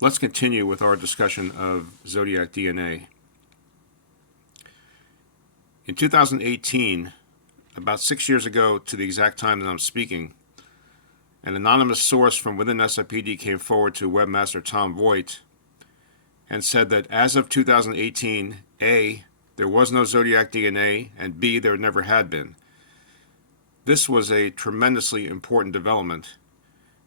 let's continue with our discussion of Zodiac DNA. In 2018, about 6 years ago to the exact time that I'm speaking, an anonymous source from within SFPD came forward to Webmaster Tom Voigt and said that as of 2018, A, there was no Zodiac DNA, and B, there never had been. This was a tremendously important development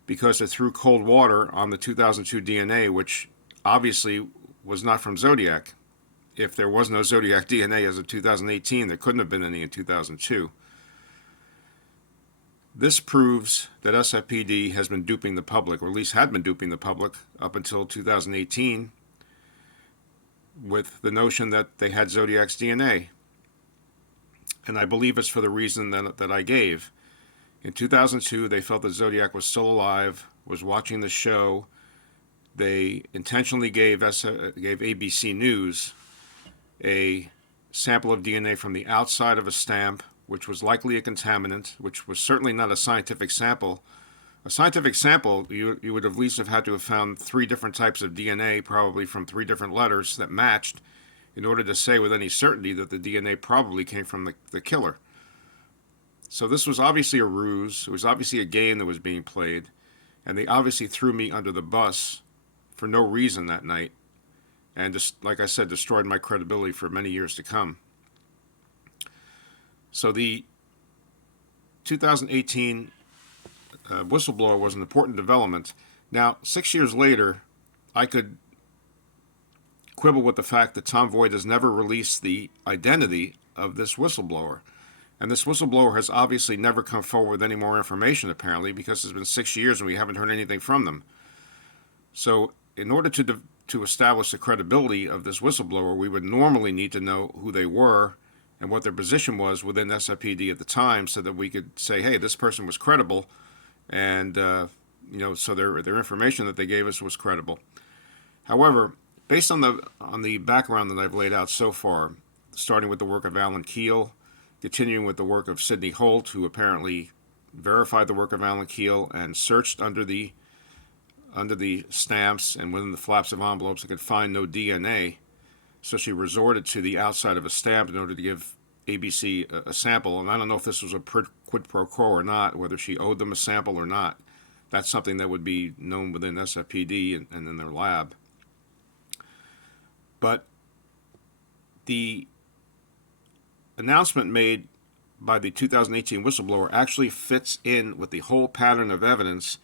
because it threw cold water on the 2002 DNA, which obviously was not from Zodiac. If there was no Zodiac DNA as of 2018, there couldn't have been any in 2002. This proves that SFPD has been duping the public, or at least had been duping the public up until 2018 with the notion that they had Zodiac's DNA. And I believe it's for the reason that I gave. In 2002, they felt that Zodiac was still alive, was watching the show. They intentionally gave ABC News a sample of DNA from the outside of a stamp, which was likely a contaminant, which was certainly not a scientific sample. A scientific sample, you would at least have had to have found 3 different types of DNA, probably from 3 different letters that matched, in order to say with any certainty that the DNA probably came from the killer. So this was obviously a ruse. It was obviously a game that was being played, and they obviously threw me under the bus for no reason that night, and just, like I said, destroyed my credibility for many years to come. So the 2018 whistleblower was an important development. Now, 6 years later, I could quibble with the fact that Tom Voigt has never released the identity of this whistleblower. And this whistleblower has obviously never come forward with any more information, apparently, because it's been 6 years and we haven't heard anything from them. So in order to establish the credibility of this whistleblower, we would normally need to know who they were and what their position was within SFPD at the time, so that we could say, hey, this person was credible, and so their information that they gave us was credible. However, based on the background that I've laid out so far, starting with the work of Alan Keel, continuing with the work of Sidney Holt, who apparently verified the work of Alan Keel and searched under the stamps and within the flaps of envelopes and could find no DNA. So she resorted to the outside of a stamp in order to give ABC a sample. And I don't know if this was a quid pro quo or not, whether she owed them a sample or not. That's something that would be known within SFPD and in their lab. But the announcement made by the 2018 whistleblower actually fits in with the whole pattern of evidence,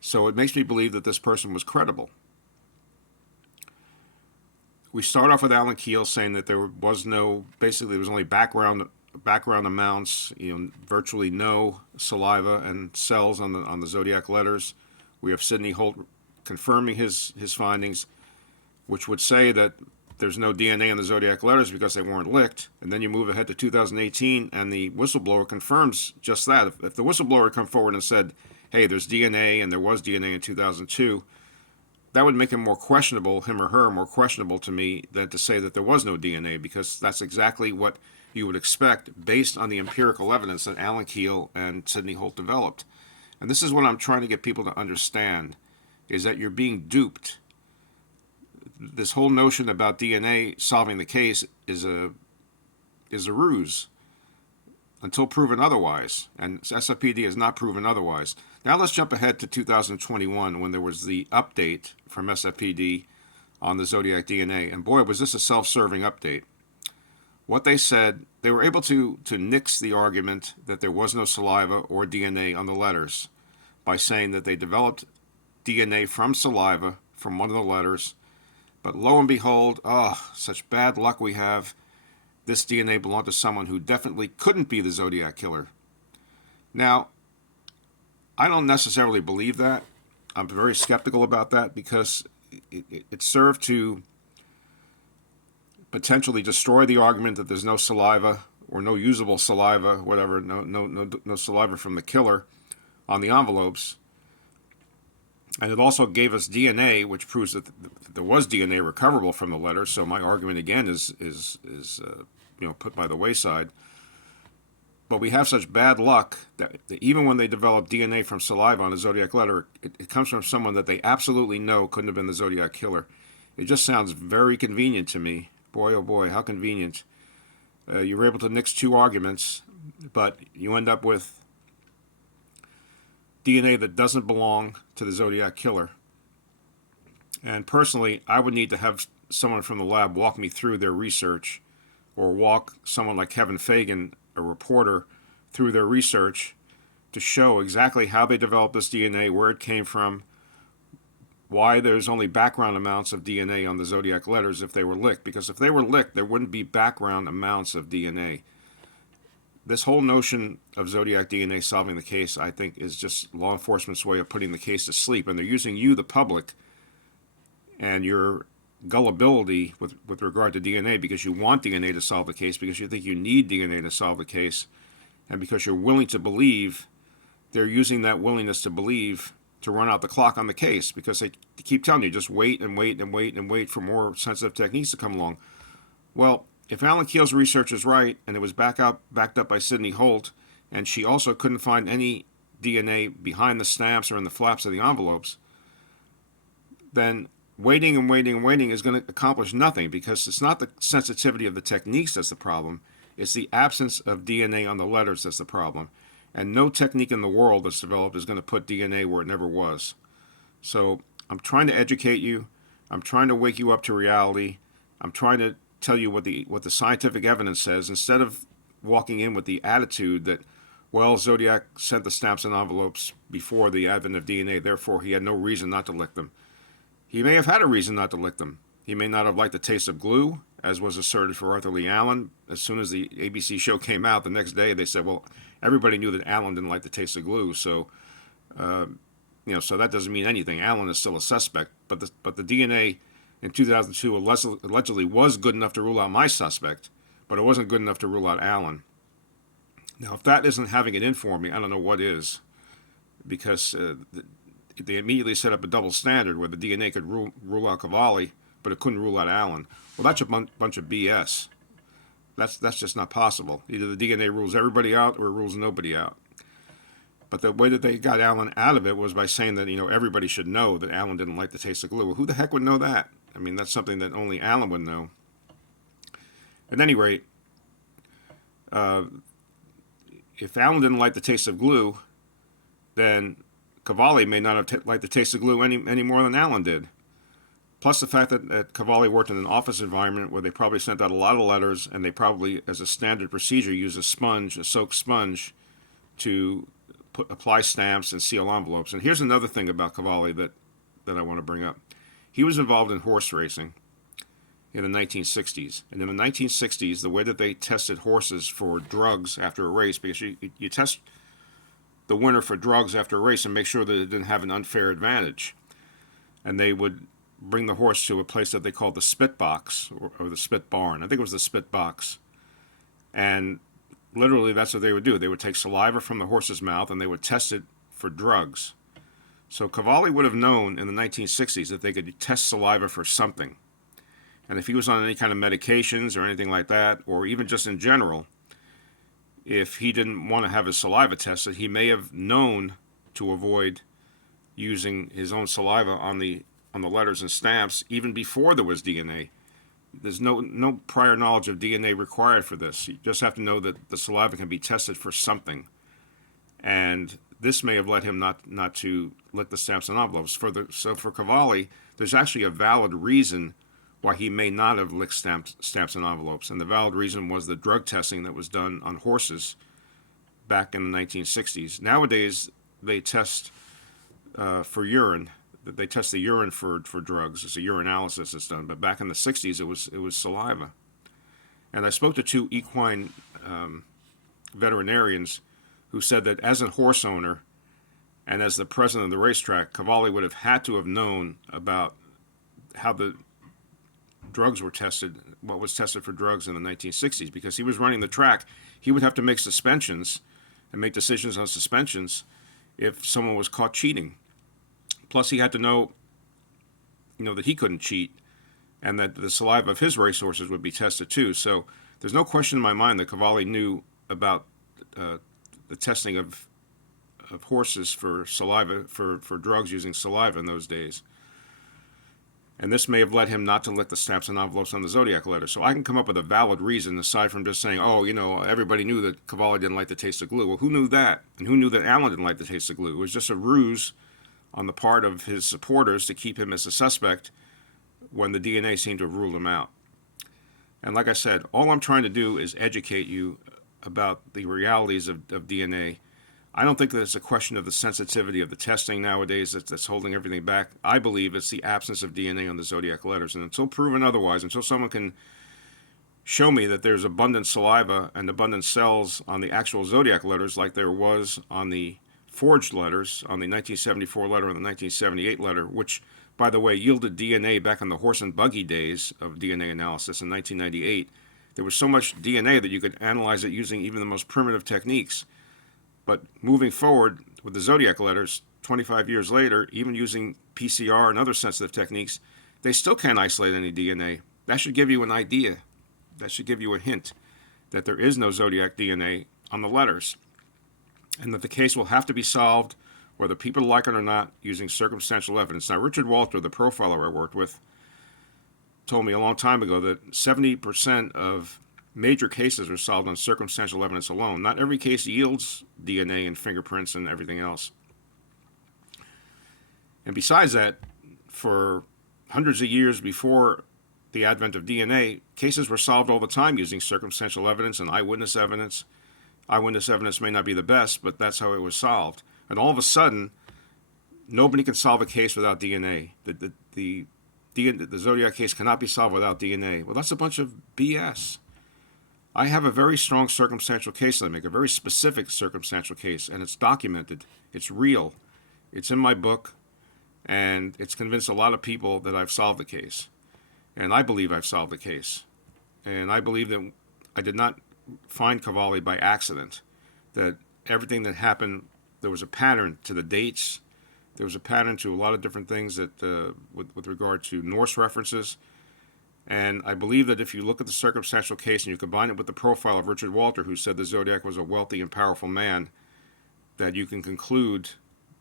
so it makes me believe that this person was credible. We start off with Alan Keel saying that there was only background amounts, virtually no saliva and cells on the Zodiac letters. We have Sidney Holt confirming his findings, which would say that there's no DNA on the Zodiac letters because they weren't licked. And then you move ahead to 2018, and the whistleblower confirms just that. If the whistleblower had come forward and said, hey, there's DNA, and there was DNA in 2002, that would make him or her more questionable to me than to say that there was no DNA, because that's exactly what you would expect based on the empirical evidence that Alan Keel and Sidney Holt developed. And this is what I'm trying to get people to understand, is that you're being duped. This whole notion about DNA solving the case is a ruse until proven otherwise, and SFPD has not proven otherwise. Now let's jump ahead to 2021, when there was the update from SFPD on the Zodiac DNA, and boy, was this a self-serving update. What they said, they were able to nix the argument that there was no saliva or DNA on the letters by saying that they developed DNA from saliva from one of the letters, but lo and behold, such bad luck we have, this DNA belonged to someone who definitely couldn't be the Zodiac killer. Now, I don't necessarily believe that. I'm very skeptical about that, because it served to potentially destroy the argument that there's no saliva or no usable saliva, whatever, no saliva from the killer on the envelopes. And it also gave us DNA, which proves that there was DNA recoverable from the letter. So my argument again is put by the wayside. But we have such bad luck that even when they develop DNA from saliva on a Zodiac letter, it comes from someone that they absolutely know couldn't have been the Zodiac killer. It just sounds very convenient to me. Boy, oh boy, how convenient. You were able to nix two arguments, but you end up with DNA that doesn't belong to the Zodiac killer. And personally, I would need to have someone from the lab walk me through their research, or walk someone like Kevin Fagan, a reporter, through their research to show exactly how they developed this DNA, where it came from, why there's only background amounts of DNA on the Zodiac letters if they were licked. Because if they were licked, there wouldn't be background amounts of DNA. This whole notion of Zodiac DNA solving the case, I think, is just law enforcement's way of putting the case to sleep. And they're using you, the public, and your gullibility with regard to DNA, because you want DNA to solve the case, because you think you need DNA to solve the case, and because you're willing to believe. They're using that willingness to believe to run out the clock on the case, because they keep telling you, just wait and wait and wait and wait for more sensitive techniques to come along. Well, if Alan Keel's research is right, and it was backed up by Sidney Holt, and she also couldn't find any DNA behind the stamps or in the flaps of the envelopes, then waiting and waiting and waiting is going to accomplish nothing, because it's not the sensitivity of the techniques that's the problem. It's the absence of DNA on the letters that's the problem. And no technique in the world that's developed is going to put DNA where it never was. So I'm trying to educate you. I'm trying to wake you up to reality. I'm trying to tell you what the scientific evidence says, instead of walking in with the attitude that, well, Zodiac sent the stamps and envelopes before the advent of DNA, therefore he had no reason not to lick them. He may have had a reason not to lick them. He may not have liked the taste of glue, as was asserted for Arthur Lee Allen. As soon as the ABC show came out, the next day they said, well, everybody knew that Allen didn't like the taste of glue, so so that doesn't mean anything. Allen is still a suspect, but the DNA in 2002 allegedly was good enough to rule out my suspect, but it wasn't good enough to rule out Allen. Now, if that isn't having it in for me, I don't know what is, because they immediately set up a double standard where the DNA could rule out Qvale, but it couldn't rule out Allen. Well, that's a bunch of BS. That's just not possible. Either the DNA rules everybody out or it rules nobody out. But the way that they got Allen out of it was by saying that everybody should know that Allen didn't like the taste of glue. Well, who the heck would know that? I mean, that's something that only Allen would know. At any rate, if Allen didn't like the taste of glue, then Qvale may not have liked the taste of glue any more than Allen did. Plus the fact that Qvale worked in an office environment where they probably sent out a lot of letters, and they probably, as a standard procedure, use a soaked sponge, to apply stamps and seal envelopes. And here's another thing about Qvale that I want to bring up. He was involved in horse racing in the 1960s. And in the 1960s, the way that they tested horses for drugs after a race, because you test the winner for drugs after a race and make sure that it didn't have an unfair advantage. And they would bring the horse to a place that they called the spit box, or the spit barn. I think it was the spit box. And literally that's what they would do. They would take saliva from the horse's mouth and they would test it for drugs. So Qvale would have known in the 1960s that they could test saliva for something. And if he was on any kind of medications or anything like that, or even just in general, if he didn't want to have his saliva tested, he may have known to avoid using his own saliva on the letters and stamps even before there was DNA. There's no prior knowledge of DNA required for this. You just have to know that the saliva can be tested for something. And this may have led him not to lick the stamps and envelopes. So for Qvale, there's actually a valid reason why he may not have licked stamps and envelopes. And the valid reason was the drug testing that was done on horses back in the 1960s. Nowadays, they test for urine. They test the urine for drugs. It's a urinalysis that's done. But back in the 60s, it was saliva. And I spoke to two equine veterinarians who said that as a horse owner and as the president of the racetrack, Qvale would have had to have known about how the drugs were tested, what was tested for drugs in the 1960s, because he was running the track. He would have to make suspensions and make decisions on suspensions if someone was caught cheating. Plus, he had to know, that he couldn't cheat, and that the saliva of his racehorses would be tested too. So there's no question in my mind that Qvale knew about the testing of horses for saliva, for drugs using saliva in those days. And this may have led him not to lick the stamps and envelopes on the Zodiac letter. So I can come up with a valid reason aside from just saying, oh, everybody knew that Qvale didn't like the taste of glue. Well, who knew that? And who knew that Allen didn't like the taste of glue? It was just a ruse on the part of his supporters to keep him as a suspect when the DNA seemed to have ruled him out. And like I said, all I'm trying to do is educate you about the realities of DNA. I don't think that it's a question of the sensitivity of the testing nowadays that's holding everything back. I believe it's the absence of DNA on the Zodiac letters. And until proven otherwise, until someone can show me that there's abundant saliva and abundant cells on the actual Zodiac letters like there was on the forged letters, on the 1974 letter and the 1978 letter, which, by the way, yielded DNA back in the horse and buggy days of DNA analysis in 1998. There was so much DNA that you could analyze it using even the most primitive techniques. But moving forward with the Zodiac letters, 25 years later, even using PCR and other sensitive techniques, they still can't isolate any DNA. That should give you an idea. That should give you a hint that there is no Zodiac DNA on the letters, and that the case will have to be solved, whether people like it or not, using circumstantial evidence. Now, Richard Walter, the profiler I worked with, told me a long time ago that 70% of major cases are solved on circumstantial evidence alone. Not every case yields DNA and fingerprints and everything else. And besides that, for hundreds of years before the advent of DNA, cases were solved all the time using circumstantial evidence and eyewitness evidence. Eyewitness evidence may not be the best, but that's how it was solved. And all of a sudden, nobody can solve a case without DNA. The Zodiac case cannot be solved without DNA. Well, that's a bunch of BS. I have a very strong circumstantial case that I make, a very specific circumstantial case, and it's documented. It's real. It's in my book, and it's convinced a lot of people that I've solved the case. And I believe I've solved the case. And I believe that I did not find Qvale by accident, that everything that happened, there was a pattern to the dates. There was a pattern to a lot of different things that, with regard to Norse references. And I believe that if you look at the circumstantial case and you combine it with the profile of Richard Walter, who said the Zodiac was a wealthy and powerful man, that you can conclude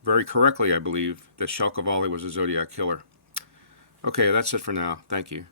very correctly, I believe, that Kjell Qvale was a Zodiac killer. Okay, that's it for now. Thank you.